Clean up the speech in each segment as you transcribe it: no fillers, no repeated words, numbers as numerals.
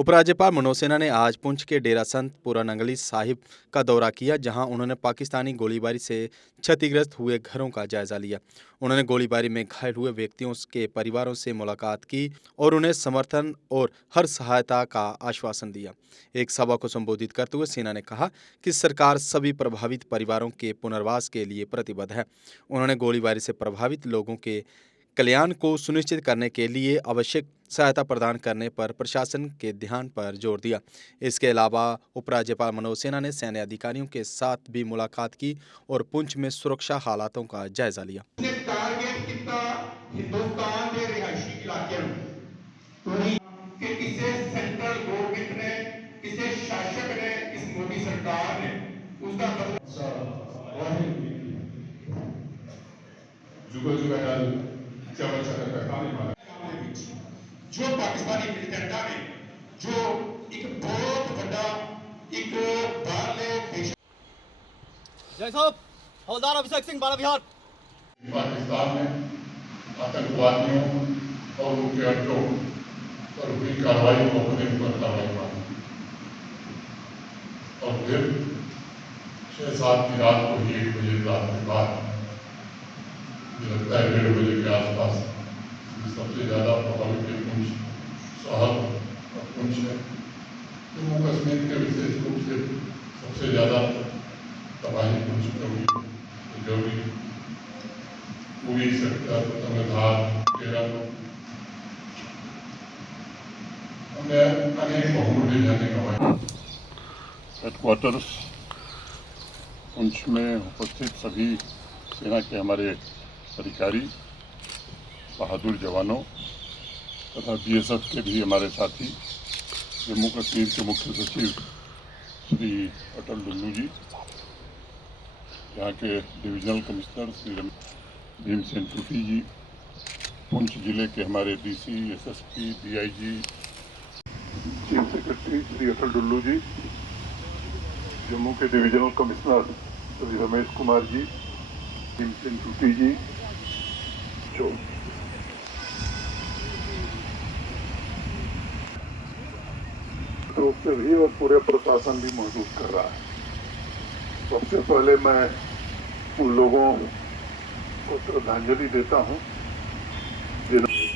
उपराज्यपाल मनोज सिन्हा ने आज पुंछ के डेरा संत पुरा नंगली साहिब का दौरा किया, जहां उन्होंने पाकिस्तानी गोलीबारी से क्षतिग्रस्त हुए घरों का जायजा लिया। उन्होंने गोलीबारी में घायल हुए व्यक्तियों के परिवारों से मुलाकात की और उन्हें समर्थन और हर सहायता का आश्वासन दिया। एक सभा को संबोधित करते हुए सिन्हा ने कहा कि सरकार सभी प्रभावित परिवारों के पुनर्वास के लिए प्रतिबद्ध है। उन्होंने गोलीबारी से प्रभावित लोगों के कल्याण को सुनिश्चित करने के लिए आवश्यक सहायता प्रदान करने पर प्रशासन के ध्यान पर जोर दिया। इसके अलावा उपराज्यपाल मनोज सिन्हा ने सैन्य अधिकारियों के साथ भी मुलाकात की और पुंछ में सुरक्षा हालातों का जायजा लिया। टारगेट किया हिंदुस्तान के रिहायशी इलाकों कि किसे सेंट्रल गवर्नमेंट ने, किसे शासक ने, इस मोदी सरकार ने उसका जो पाकिस्तानी मिलिटेंटा ने जो एक बहुत बड़ा एक बाहरले देश जय साहब हवलदार अभिषेक सिंह बाला बिहार। पाकिस्तान में आतंकवादियों और उनके अड्डों पर हुई कार्रवाई को अपने ऊपर कार्रवाई मानी और फिर 6-7 की रात को ही 1 बजे रात के बाद लगता है 1:30 बजे के आसपास सबसे ज़्यादा प्रभावित पुंछ साहब और पुंछ है। जम्मू कश्मीर के विशेष रूप से सबसे ज़्यादा तबाही पुंछ में हुई, जो भी पूरी सेक्टर तमिलनाडु केरल हमने अनेक बहुमूल्य जाने गंवाए। हेडक्वार्टर्स पुंछ में उपस्थित सभी सेना के हमारे अधिकारी, बहादुर जवानों तथा बीएसएफ के भी हमारे साथी, जम्मू कश्मीर के मुख्य सचिव श्री अटल डुल्लू जी, यहाँ के डिविजनल कमिश्नर श्री भीमसेन टूटी जी, पुंछ जिले के हमारे DC, SSP, DIG, chief secretary Shri Atal Dulloo ji, Jammu के डिविजनल कमिश्नर श्री रमेश कुमार जी, भीमसेन टूटी जी, जो रूप से भी और पूरे प्रशासन भी मौजूद कर रहा है। सबसे पहले मैं उन लोगों को श्रद्धांजलि देता हूं जिन्होंने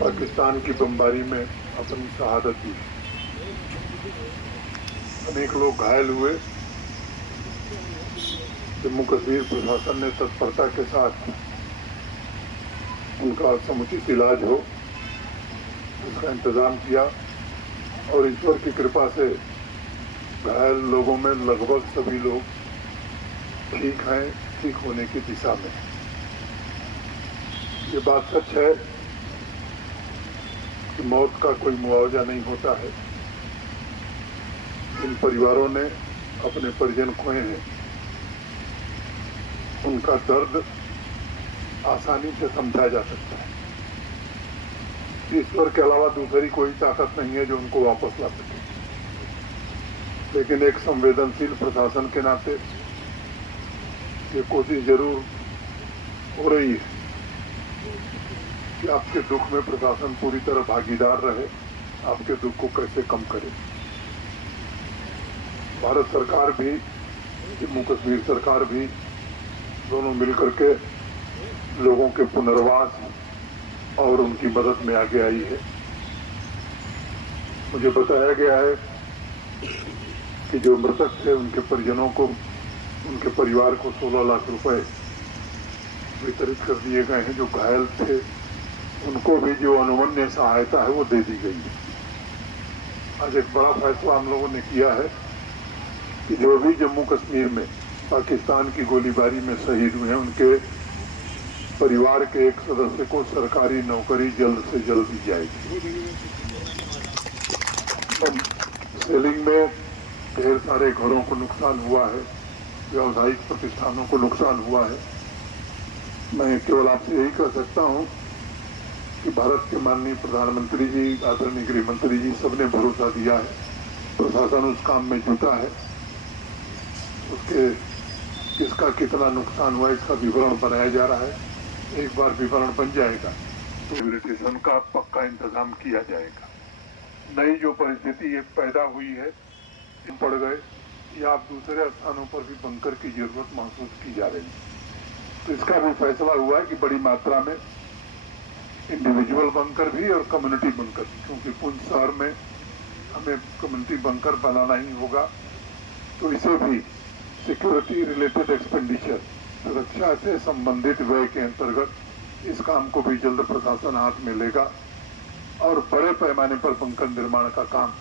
पाकिस्तान की बमबारी में अपनी शहादत दी। अनेक लोग घायल हुए। जम्मू कश्मीर प्रशासन ने तत्परता के साथ उनका समुचित इलाज हो इसका इंतजाम किया और ईश्वर की कृपा से घायल लोगों में लगभग सभी लोग ठीक हैं, ठीक होने की दिशा में। ये बात सच है कि मौत का कोई मुआवजा नहीं होता है। इन परिवारों ने अपने परिजन खोए हैं, उनका दर्द आसानी से समझा जा सकता है। ईश्वर के अलावा दूसरी कोई ताकत नहीं है जो उनको वापस ला सके। लेकिन एक संवेदनशील प्रशासन के नाते ये कोशिश जरूर हो रही है कि आपके दुख में प्रशासन पूरी तरह भागीदार रहे, आपके दुख को कैसे कम करे। भारत सरकार भी, जम्मू कश्मीर सरकार भी, दोनों मिलकर के लोगों के पुनर्वास और उनकी मदद में आगे आई है। मुझे बताया गया है कि जो मृतक थे उनके परिजनों को, उनके परिवार को 16 लाख रुपए वितरित कर दिए गए हैं। जो घायल थे उनको भी जो अनुमन्य सहायता है वो दे दी गई है। आज एक बड़ा फैसला हम लोगों ने किया है कि जो भी जम्मू कश्मीर में पाकिस्तान की गोलीबारी में शहीद हुए हैं उनके परिवार के एक सदस्य को सरकारी नौकरी जल्द से जल्द दी जाएगी। सेलिंग में ढेर सारे घरों को नुकसान हुआ है, व्यावसायिक प्रतिष्ठानों को नुकसान हुआ है। मैं केवल आपसे यही कह सकता हूं कि भारत के माननीय प्रधानमंत्री जी, आदरणीय गृह मंत्री जी, सबने भरोसा दिया है। प्रशासन उस काम में जुटा है। उसके किसका कितना नुकसान हुआ इसका विवरण बनाया जा रहा है। एक बार विवरण बन जाएगा तो रिटेशन का पक्का इंतजाम किया जाएगा। नई जो परिस्थिति पैदा हुई है पड़ गए या अब दूसरे स्थानों पर भी बंकर की जरूरत महसूस की जा रही है। तो इसका भी फैसला हुआ है कि बड़ी मात्रा में इंडिविजुअल बंकर भी और कम्युनिटी बंकर भी, क्योंकि पुंछ शहर में हमें कम्युनिटी बंकर बनाना ही होगा। तो इसे भी सिक्योरिटी रिलेटेड एक्सपेंडिचर, सुरक्षा से संबंधित व्यय के अंतर्गत इस काम को भी जल्द प्रशासन हाथ में लेगा और बड़े पैमाने पर बंकर निर्माण का काम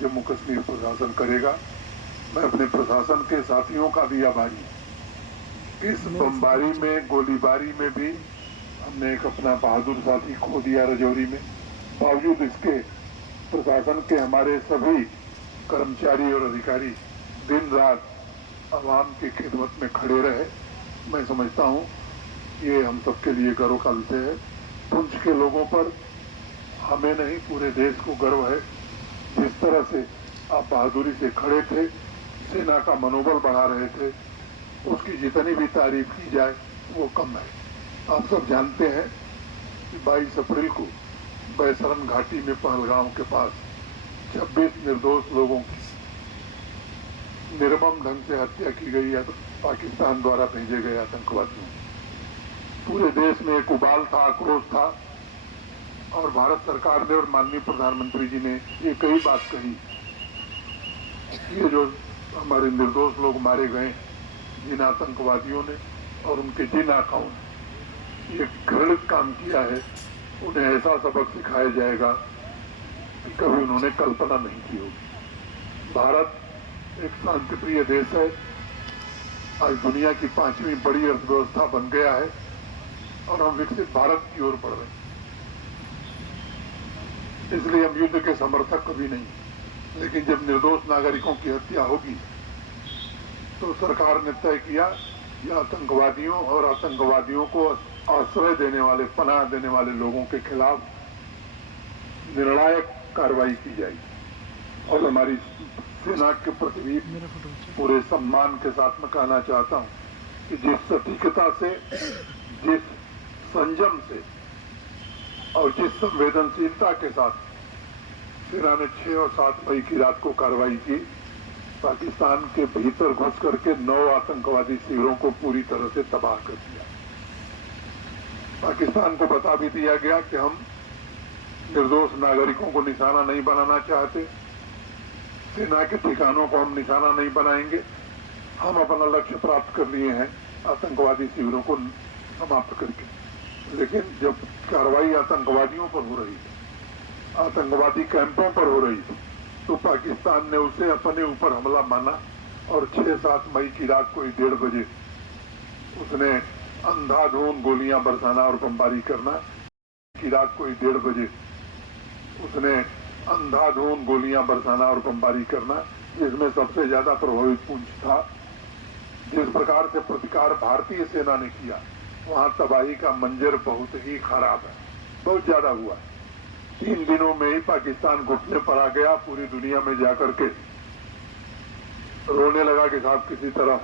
जम्मू कश्मीर प्रशासन करेगा। मैं अपने प्रशासन के साथियों का भी आभारी हूँ। इस बमबारी में, गोलीबारी में भी हमने एक अपना बहादुर साथी खो दिया रजौरी में। बावजूद इसके प्रशासन के हमारे सभी कर्मचारी और अधिकारी दिन रात आवाम की खिदमत में खड़े रहे। मैं समझता हूँ ये हम सबके लिए गर्व का विषय है। पुंछ के लोगों पर हमें नहीं, पूरे देश को गर्व है। जिस तरह से आप बहादुरी से खड़े थे, सेना का मनोबल बढ़ा रहे थे, उसकी जितनी भी तारीफ की जाए वो कम है। आप सब जानते हैं कि 22 अप्रैल को बैसरन घाटी में पहलगांव के पास 26 निर्दोष लोगों की निर्मम ढंग से हत्या की गई है पाकिस्तान द्वारा भेजे गए आतंकवादियों। पूरे देश में एक उबाल था, आक्रोश था और भारत सरकार ने और माननीय प्रधानमंत्री जी ने ये कई बात कही। ये जो हमारे निर्दोष लोग मारे गए जिन आतंकवादियों ने और उनके जिन आकाओं ने ये घृणित काम किया है, उन्हें ऐसा सबक सिखाया जाएगा कि कभी उन्होंने कल्पना नहीं की होगी। भारत एक शांतिप्रिय देश है, आज दुनिया की 5वीं बड़ी अर्थव्यवस्था बन गया है और हम विकसित भारत की ओर बढ़ रहे हैं। इसलिए हम युद्ध के समर्थक कभी नहीं, लेकिन जब निर्दोष नागरिकों की हत्या होगी तो सरकार ने तय किया कि आतंकवादियों और आतंकवादियों को आश्रय देने वाले, पनाह देने वाले लोगों के खिलाफ निर्णायक कार्रवाई की जाएगी। और हमारी सेना के प्रति भी पूरे सम्मान के साथ मैं कहना चाहता हूं कि जिस सटीकता से, जिस संयम से और जिस संवेदनशीलता के साथ सेना ने 6 और 7 मई की रात को कार्रवाई की, पाकिस्तान के भीतर घुस करके 9 आतंकवादी शिविरों को पूरी तरह से तबाह कर दिया। पाकिस्तान को बता भी दिया गया कि हम निर्दोष नागरिकों को निशाना नहीं बनाना चाहते, सेना के ठिकानों को हम निशाना नहीं बनाएंगे। हम अपना लक्ष्य प्राप्त कर लिए हैं आतंकवादी शिविरों को समाप्त करके। लेकिन जब कार्रवाई आतंकवादियों पर हो रही थी, आतंकवादी कैंपों पर हो रही थी, तो पाकिस्तान ने उसे अपने ऊपर हमला माना और 6-7 मई की रात को 1:30 बजे उसने अंधाधुंध गोलियां बरसाना और बमबारी करना। की रात को 1:30 बजे उसने अंधाधुंध गोलियां बरसाना और बमबारी करना, जिसमें सबसे ज्यादा प्रभावित पुंछ था। जिस प्रकार से प्रतिकार भारतीय सेना ने किया, वहां तबाही का मंजर बहुत ही खराब है, बहुत ज्यादा हुआ है। 3 दिनों में ही पाकिस्तान घुटने पर आ गया, पूरी दुनिया में जाकर के रोने लगा कि साहब किसी तरह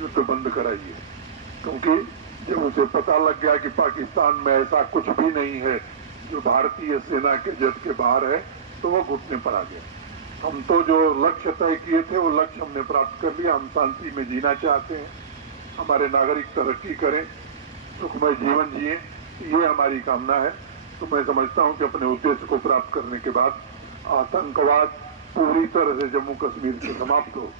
युद्ध बंद कराइए, क्योंकि जब उसे पता लग गया कि पाकिस्तान में ऐसा कुछ भी नहीं है जो भारतीय सेना के जद के बाहर है, तो वो घुटने पर आ गया। हम तो जो लक्ष्य तय किए थे वो लक्ष्य हमने प्राप्त कर लिया। हम शांति में जीना चाहते हैं, हमारे नागरिक तरक्की करें, सुखमय जीवन जिए, ये हमारी कामना है। तो मैं समझता हूं कि अपने उद्देश्य को प्राप्त करने के बाद आतंकवाद पूरी तरह से जम्मू कश्मीर से समाप्त हो।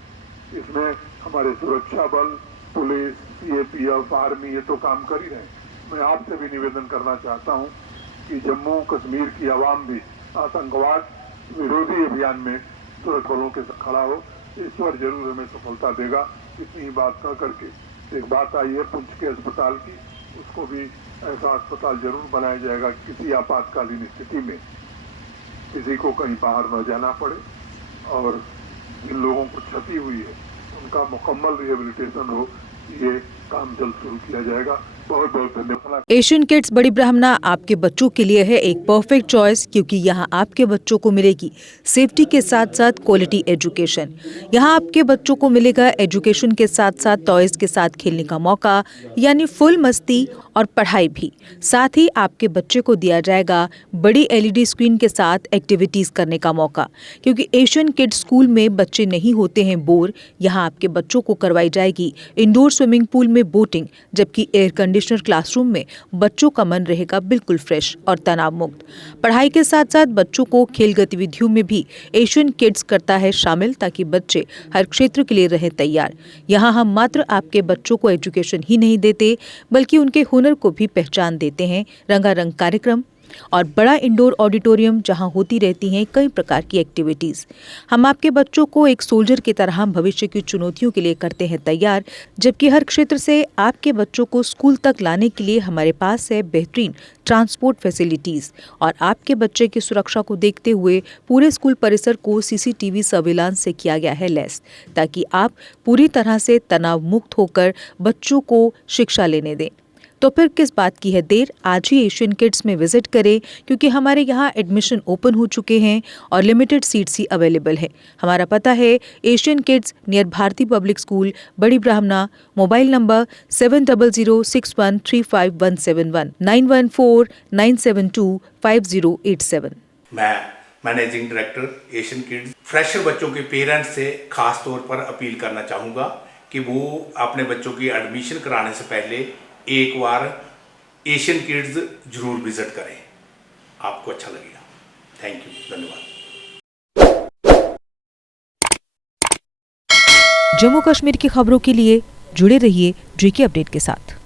इसमें हमारे सुरक्षा बल, पुलिस, सीएपीएफ, आर्मी ये तो काम कर ही रहे हैं। मैं आपसे भी निवेदन करना चाहता हूं कि जम्मू कश्मीर की आवाम भी आतंकवाद विरोधी अभियान में सुरक्षा बलों के साथ खड़ा हो। ईश्वर जरूर हमें सफलता देगा। इतनी ही बात कह करके एक बात आई है पुंछ के अस्पताल की, उसको भी ऐसा अस्पताल जरूर बनाया जाएगा कि किसी आपातकालीन स्थिति में किसी को कहीं बाहर न जाना पड़े और जिन लोगों को क्षति हुई है उनका मुकम्मल रिहेबिलिटेशन हो। ये काम जल्द शुरू किया जाएगा। बहुत बहुत धन्यवाद। एशियन किड्स बड़ी ब्राह्मणा आपके बच्चों के लिए है एक परफेक्ट चॉइस, क्योंकि यहाँ आपके बच्चों को मिलेगी सेफ्टी के साथ साथ क्वालिटी एजुकेशन। यहाँ आपके बच्चों को मिलेगा एजुकेशन के साथ साथ टॉयज के साथ खेलने का मौका, यानी फुल मस्ती और पढ़ाई भी। साथ ही आपके बच्चे को दिया जाएगा बड़ी LED स्क्रीन के साथ एक्टिविटीज करने का मौका, क्योंकि एशियन किड्स स्कूल में बच्चे नहीं होते हैं बोर। यहाँ आपके बच्चों को करवाई जाएगी इंडोर स्विमिंग पूल में बोटिंग, जबकि एयर कंडीशनर क्लासरूम में बच्चों का मन रहेगा बिल्कुल फ्रेश और तनाव मुक्त। पढ़ाई के साथ साथ बच्चों को खेल गतिविधियों में भी एशियन किड्स करता है शामिल, ताकि बच्चे हर क्षेत्र के लिए रहें तैयार। यहाँ हम मात्र आपके बच्चों को एजुकेशन ही नहीं देते, बल्कि उनके हुनर को भी पहचान देते हैं। रंगारंग कार्यक्रम और बड़ा इंडोर ऑडिटोरियम जहां होती रहती हैं कई प्रकार की एक्टिविटीज। हम आपके बच्चों को एक सोल्जर की तरह भविष्य की चुनौतियों के लिए करते हैं तैयार, जबकि हर क्षेत्र से आपके बच्चों को स्कूल तक लाने के लिए हमारे पास है बेहतरीन ट्रांसपोर्ट फैसिलिटीज। और आपके बच्चे की सुरक्षा को देखते हुए पूरे स्कूल परिसर को CCTV सर्विलांस से किया गया है लैस, ताकि आप पूरी तरह से तनाव मुक्त होकर बच्चों को शिक्षा लेने दें। तो फिर किस बात की है देर, आज ही एशियन किड्स में विजिट करें, क्योंकि हमारे यहाँ एडमिशन ओपन हो चुके हैं और लिमिटेड सीट्स ही अवेलेबल है। हमारा पता है Asian kids near Bharti public school, Bari Brahmana. Mobile number 7006135171 9149725087। मैं managing director Asian kids fresher बच्चों के पेरेंट्स से खास तौर पर अपील करना चाहूँगा कि वो अपने बच्चों की एडमिशन कराने से पहले एक बार एशियन किड्स जरूर विजिट करें, आपको अच्छा लगेगा। थैंक यू, धन्यवाद। जम्मू कश्मीर की खबरों के लिए जुड़े रहिए GK अपडेट के साथ।